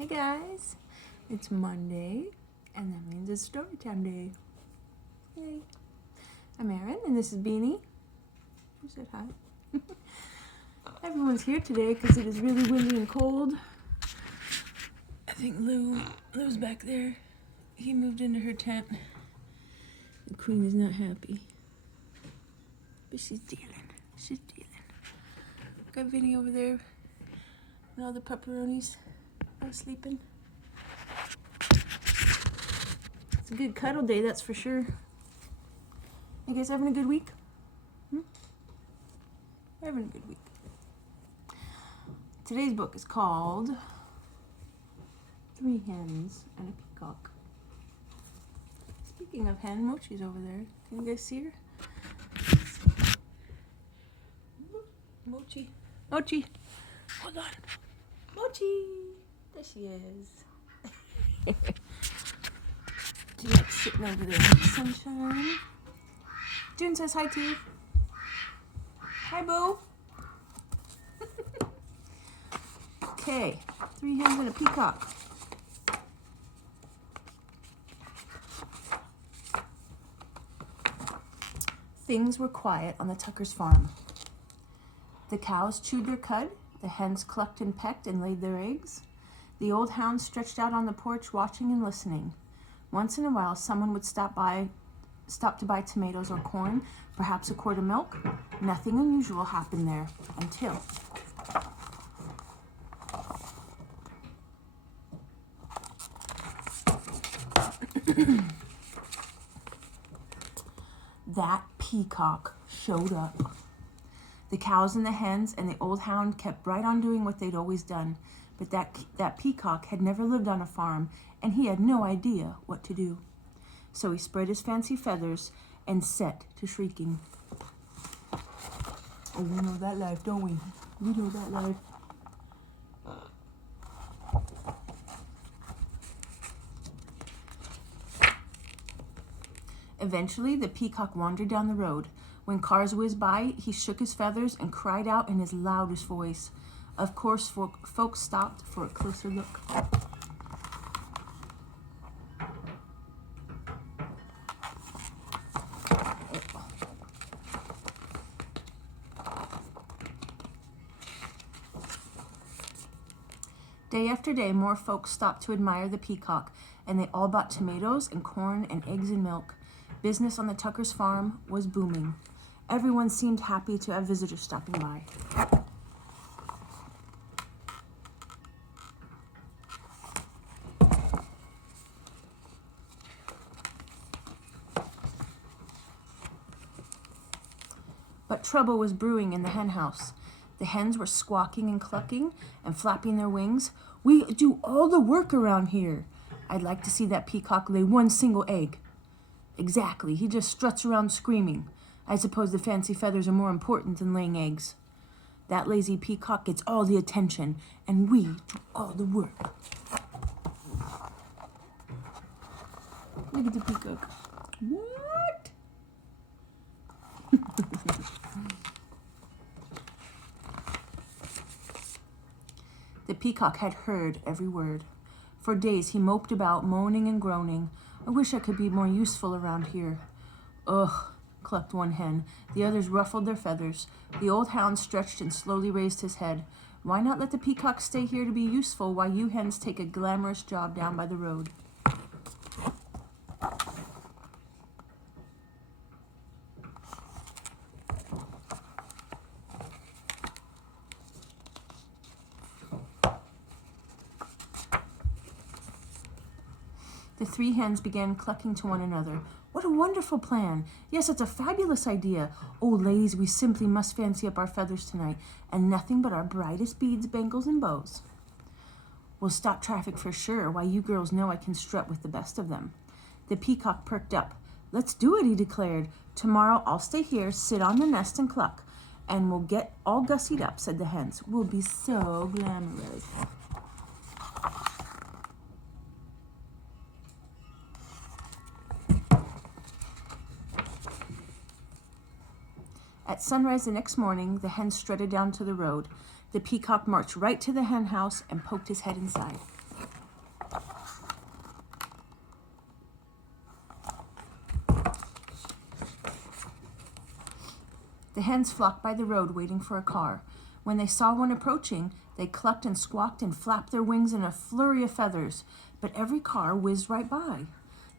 Hey guys, it's Monday, and that means it's story time day. Yay. I'm Erin, and this is Beanie. Who said hi? Everyone's here today because it is really windy and cold. I think Lou's back there. He moved into her tent. The queen is not happy. But she's dealing. Got Vinny over there, and all the pepperonis are sleeping. It's a good cuddle day, that's for sure. You guys having a good week? Having a good week. Today's book is called Three Hens and a Peacock. Speaking of hen, Mochi's over there. Can you guys see her? Mochi. Hold on. Mochi. There she is. She's like sitting over there in the sunshine. June says hi to you. Hi, Boo. Okay, three hens and a peacock. Things were quiet on the Tuckers' farm. The cows chewed their cud, the hens clucked and pecked and laid their eggs. The old hound stretched out on the porch watching and listening. Once in a while, someone would stop to buy tomatoes or corn, perhaps a quart of milk. Nothing unusual happened there until... that peacock showed up. The cows and the hens and the old hound kept right on doing what they'd always done, but that peacock had never lived on a farm, and he had no idea what to do. So he spread his fancy feathers and set to shrieking. Oh, we know that life, don't we? We know that life. Eventually, the peacock wandered down the road. When cars whizzed by, he shook his feathers and cried out in his loudest voice. Of course, folks stopped for a closer look. Day after day, more folks stopped to admire the peacock, and they all bought tomatoes and corn and eggs and milk. Business on the Tuckers' farm was booming. Everyone seemed happy to have visitors stopping by. But trouble was brewing in the hen house. The hens were squawking and clucking and flapping their wings. We do all the work around here. I'd like to see that peacock lay one single egg. Exactly, he just struts around screaming. I suppose the fancy feathers are more important than laying eggs. That lazy peacock gets all the attention, and we do all the work. Look at the peacock. What? The peacock had heard every word. For days he moped about, moaning and groaning. I wish I could be more useful around here. Ugh, clucked one hen. The others ruffled their feathers. The old hound stretched and slowly raised his head. Why not let the peacock stay here to be useful while you hens take a glamorous job down by the road? The three hens began clucking to one another. What a wonderful plan. Yes, it's a fabulous idea. Oh, ladies, we simply must fancy up our feathers tonight, and nothing but our brightest beads, bangles, and bows. We'll stop traffic for sure, while you girls know I can strut with the best of them. The peacock perked up. Let's do it, he declared. Tomorrow I'll stay here, sit on the nest, and cluck, and we'll get all gussied up, said the hens. We'll be so glamorous. At sunrise the next morning, the hens strutted down to the road. The peacock marched right to the hen house and poked his head inside. The hens flocked by the road waiting for a car. When they saw one approaching, they clucked and squawked and flapped their wings in a flurry of feathers, but every car whizzed right by.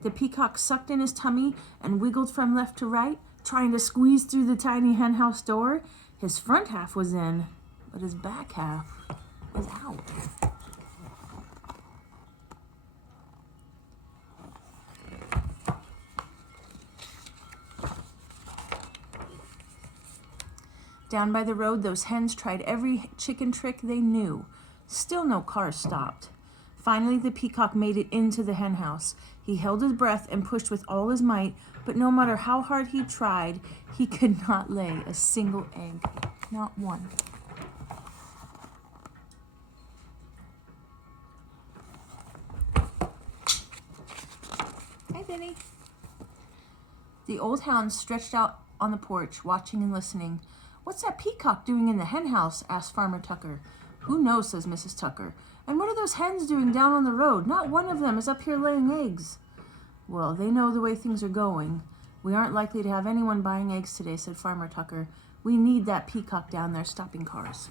The peacock sucked in his tummy and wiggled from left to right, trying to squeeze through the tiny henhouse door. His front half was in, but his back half was out. Down by the road, those hens tried every chicken trick they knew. Still no cars stopped. Finally, the peacock made it into the hen house. He held his breath and pushed with all his might, but no matter how hard he tried, he could not lay a single egg. Not one. Hi, Benny. The old hound stretched out on the porch, watching and listening. "What's that peacock doing in the hen house?" asked Farmer Tucker. "Who knows," says Mrs. Tucker. "And what are those hens doing down on the road? Not one of them is up here laying eggs." "Well, they know the way things are going. We aren't likely to have anyone buying eggs today," said Farmer Tucker. "We need that peacock down there stopping cars."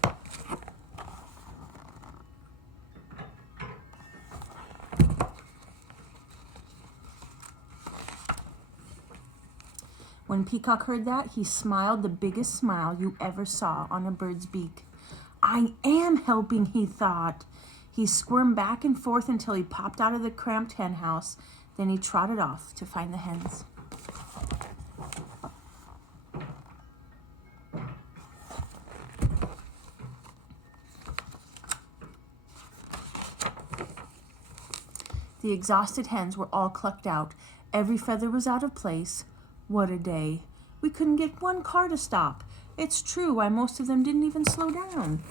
When Peacock heard that, he smiled the biggest smile you ever saw on a bird's beak. "I am helping," he thought. He squirmed back and forth until he popped out of the cramped hen house. Then he trotted off to find the hens. The exhausted hens were all clucked out. Every feather was out of place. What a day. We couldn't get one car to stop. It's true why most of them didn't even slow down.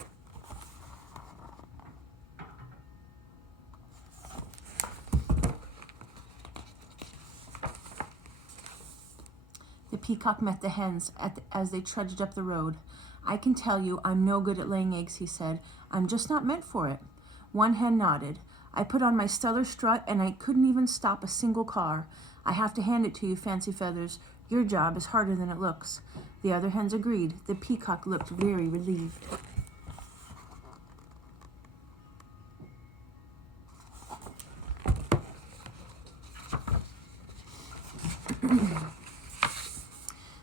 The peacock met the hens as they trudged up the road. "I can tell you I'm no good at laying eggs," he said. "I'm just not meant for it." One hen nodded. "I put on my stellar strut and I couldn't even stop a single car. I have to hand it to you, Fancy Feathers. Your job is harder than it looks." The other hens agreed. The peacock looked very relieved.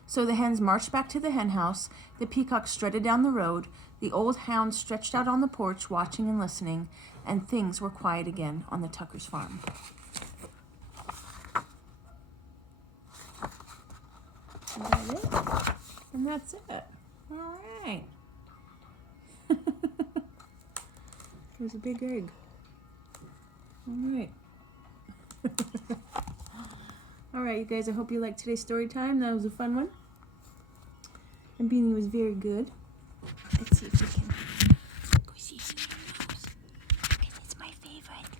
So the hens marched back to the hen house. The peacock strutted down the road. The old hound stretched out on the porch, watching and listening, and things were quiet again on the Tucker's farm. Is that it? And that's it. All right. There's a big egg. All right. All right, you guys, I hope you liked today's story time. That was a fun one. And Beanie was very good. Let's see if we can go see Beanie's nose. Because it's my favorite.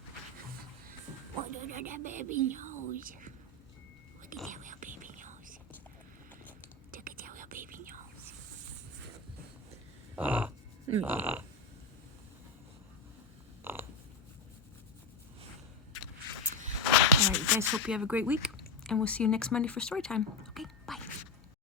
What did that baby nose? Look at that little baby nose. Look at that little baby nose. All right, you guys, hope you have a great week. And we'll see you next Monday for story time.